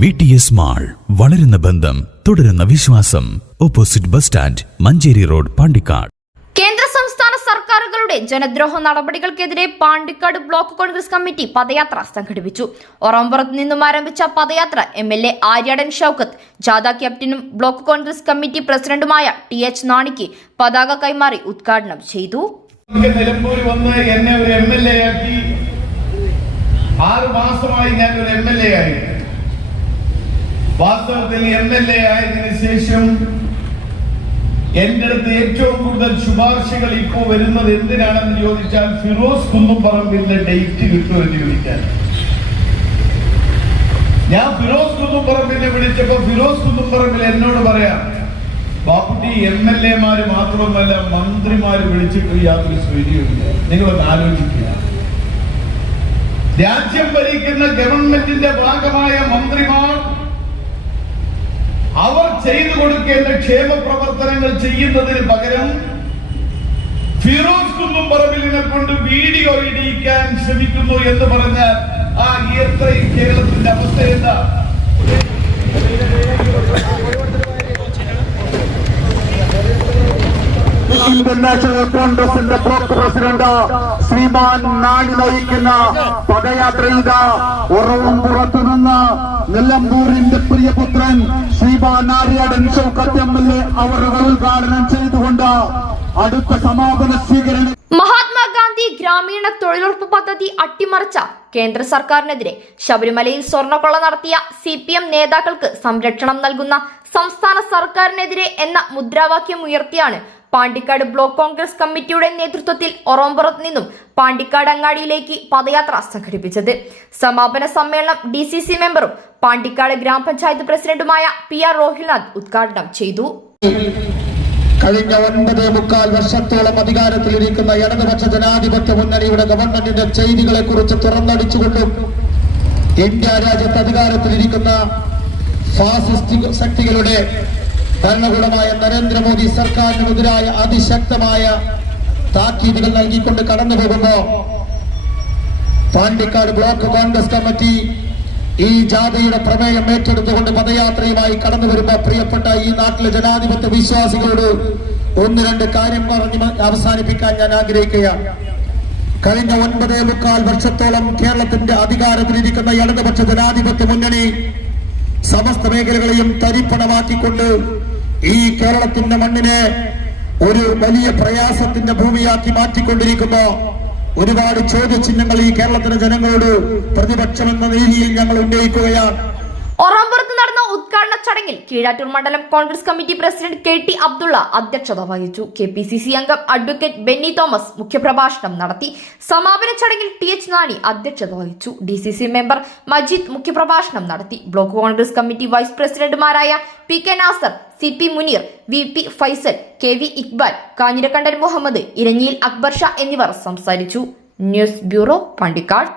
VTS mall, വളരുന്ന ബന്ധം, തുടരുന്ന വിശ്വാസം. Opposite bus stand, Manjeri road, Pandikkad. കേന്ദ്ര സംസ്ഥാന സർക്കാരുകളുടെ ജനദ്രോഹ നടപടികൾക്കെതിരെ പാണ്ടിക്കാട് ബ്ലോക്ക് കോൺഗ്രസ് കമ്മിറ്റി പദയാത്ര സംഘടിപ്പിച്ചു. ഒറമ്പുറത്ത് നിന്നും ആരംഭിച്ച പദയാത്ര MLA ആര്യാടൻ ഷൗക്കത്ത്, ജാഥ ക്യാപ്റ്റനും ബ്ലോക്ക് കോൺഗ്രസ് കമ്മിറ്റി പ്രസിഡന്റുമായ TH നാണിക്ക് പതാക കൈമാറി ഉദ്ഘാടനം ചെയ്തു. നിലമ്പൂർ വന്ന് എന്നെ ഒരു MLA ആക്കി 6 മാസമായി ഞാൻ ഒരു MLA ആയി. വാസ്തവത്തിൽ MLA ആയതിനു ശേഷം എന്റെ അടുത്ത് ഏറ്റവും കൂടുതൽ ശുപാർശകൾ ഇപ്പോൾ വരുന്നത് എന്തിനാണെന്ന് ചോദിച്ചാൽ ഫിറോസ് കുന്നുംപറമ്പിന്റെ ഡേറ്റ് കിട്ടുമെന്ന് ചോദിച്ചാൽ, ഞാൻ ഫിറോസ് കുന്നുംപറമ്പിനെ വിളിച്ചപ്പോ ഫിറോസ് കുന്നുംപറമ്പിൽ എന്നോട് പറയാം, ബാപ്പുട്ടി MLA മാര് മാത്രമല്ല മന്ത്രിമാര് വിളിച്ചിട്ട് യാതൊരു ശൈലിയുമില്ല. നിങ്ങളൊന്ന് ആലോചിക്കുക, രാജ്യം ഭരിക്കുന്ന ഗവൺമെന്റിന്റെ ഭാഗമായ മന്ത്രിമാർ അവർ ചെയ്തു കൊടുക്കേണ്ട ക്ഷേമ പ്രവർത്തനങ്ങൾ ചെയ്യുന്നതിന് പകരം ഫിറോസ് കുന്നുംപറമ്പിലിനെ കൊണ്ട് വീഡിയോ ഇടിയിക്കാൻ ശ്രമിക്കുന്നു എന്ന് പറഞ്ഞാൽ എത്രയും കേരളത്തിന്റെ അവസ്ഥ എന്താ? ഇന്ത്യൻ നാഷണൽ കോൺഗ്രസിന്റെ ബ്ലോക്ക് പ്രസിഡന്റ് ശ്രീമാൻ നാണി നയിക്കുന്ന പദയാത്രയുടെ ഉറവംപുറത്തു നിന്ന് നിലമ്പൂരിന്റെ പ്രിയപുത്രൻ ശ്രീമാൻ ആര്യാടൻ ഷൗക്കത്ത് MLA അവർ ഉദ്ഘാടനം ചെയ്തുകൊണ്ട് അടുത്ത സമാപന സ്വീകരണം. മഹാത്മാഗാന്ധി ഗ്രാമീണ തൊഴിലുറപ്പ് പദ്ധതി അട്ടിമറിച്ച കേന്ദ്ര സർക്കാരിനെതിരെ ശബരിമലയിൽ സ്വർണ്ണക്കൊള്ള നടത്തിയ CPM നേതാക്കൾക്ക് സംരക്ഷണം നൽകുന്ന സംസ്ഥാന സർക്കാരിനെതിരെ എന്ന മുദ്രാവാക്യം ഉയർത്തിയാണ് പാണ്ടിക്കാട് ബ്ലോക്ക് കോൺഗ്രസ് കമ്മിറ്റിയുടെ നേതൃത്വത്തിൽ ഒറോമ്പുറത്ത് നിന്നും പാണ്ടിക്കാട് അങ്ങാടിയിലേക്ക് പദയാത്ര സംഘടിപ്പിച്ചത്. സമാപന സമ്മേളനം DCC മെമ്പറും പാണ്ടിക്കാട് ഗ്രാമപഞ്ചായത്ത് പ്രസിഡന്റുമായ PR റോഹിൽനാഥ് ഉദ്ഘാടനം ചെയ്തു. കഴിഞ്ഞ 9.25 വർഷത്തോളം അധികാരത്തിലിരിക്കുന്ന ഇടതുപക്ഷ ജനാധിപത്യ മുന്നണിയുടെ ഗവൺമെന്റിന്റെ ചെയ്തികളെ കുറിച്ച് തുറന്നടിച്ചുകൊണ്ടും ഇന്ത്യ രാജ്യത്ത് അധികാരത്തിലിരിക്കുന്ന ഫാസിസ്റ്റ് ശക്തികളുടെ ഭരണകൂടമായ നരേന്ദ്രമോദി സർക്കാരിനെതിരായ അതിശക്തമായ താക്കീതുകൾ നൽകിക്കൊണ്ട് കടന്നു പോകുമ്പോ പാണ്ടിക്കാട് ബ്ലോക്ക് കോൺഗ്രസ് കമ്മിറ്റി ഈ ജാഥയുടെ പ്രമേയം ഏറ്റെടുത്തുകൊണ്ട് പദയാത്രയുമായി കടന്നു വരുമ്പോ പ്രിയപ്പെട്ട ഈ നാട്ടിലെ ജനാധിപത്യ വിശ്വാസികളോട് 1-2 കാര്യം പറഞ്ഞ് അവസാനിപ്പിക്കാൻ ഞാൻ ആഗ്രഹിക്കുകയാണ്. കഴിഞ്ഞ 9.25 വർഷത്തോളം കേരളത്തിന്റെ അധികാരത്തിലിരിക്കുന്ന ഇടതുപക്ഷ ജനാധിപത്യ മുന്നണി സമസ്ത മേഖലകളെയും തരിപ്പണമാക്കിക്കൊണ്ട് ഈ കേരളത്തിന്റെ മണ്ണിനെ ഒരു വലിയ പ്രയാസത്തിന്റെ ഭൂമിയാക്കി മാറ്റിക്കൊണ്ടിരിക്കുമ്പോ ഒരുപാട് ചോദ്യചിഹ്നങ്ങൾ ഈ കേരളത്തിലെ ജനങ്ങളോട് പ്രതിപക്ഷമെന്ന രീതിയിൽ ഞങ്ങൾ ഉന്നയിക്കുകയാണ്. ഒറമ്പുറത്ത് നടന്ന ഉദ്ഘാടന ചടങ്ങിൽ കീഴാറ്റൂർ മണ്ഡലം Congress committee president KT Abdulla അധ്യക്ഷത വഹിച്ചു. KPCC അംഗം അഡ്വക്കേറ്റ് ബെന്നി തോമസ് മുഖ്യപ്രഭാഷണം നടത്തി. സമാപന ചടങ്ങിൽ TH നാണി അധ്യക്ഷത വഹിച്ചു. DCC മെമ്പർ മജീദ് മുഖ്യപ്രഭാഷണം നടത്തി. ബ്ലോക്ക് കോൺഗ്രസ് കമ്മിറ്റി വൈസ് പ്രസിഡന്റുമാരായ PK Nasar, CP Muneer, VP Faisal, KV Iqbal, Kanjirakandan Muhammad, ഇരഞ്ഞിയിൽ അക്ബർ ഷാ എന്നിവർ സംസാരിച്ചു. News bureau, Pandikkad.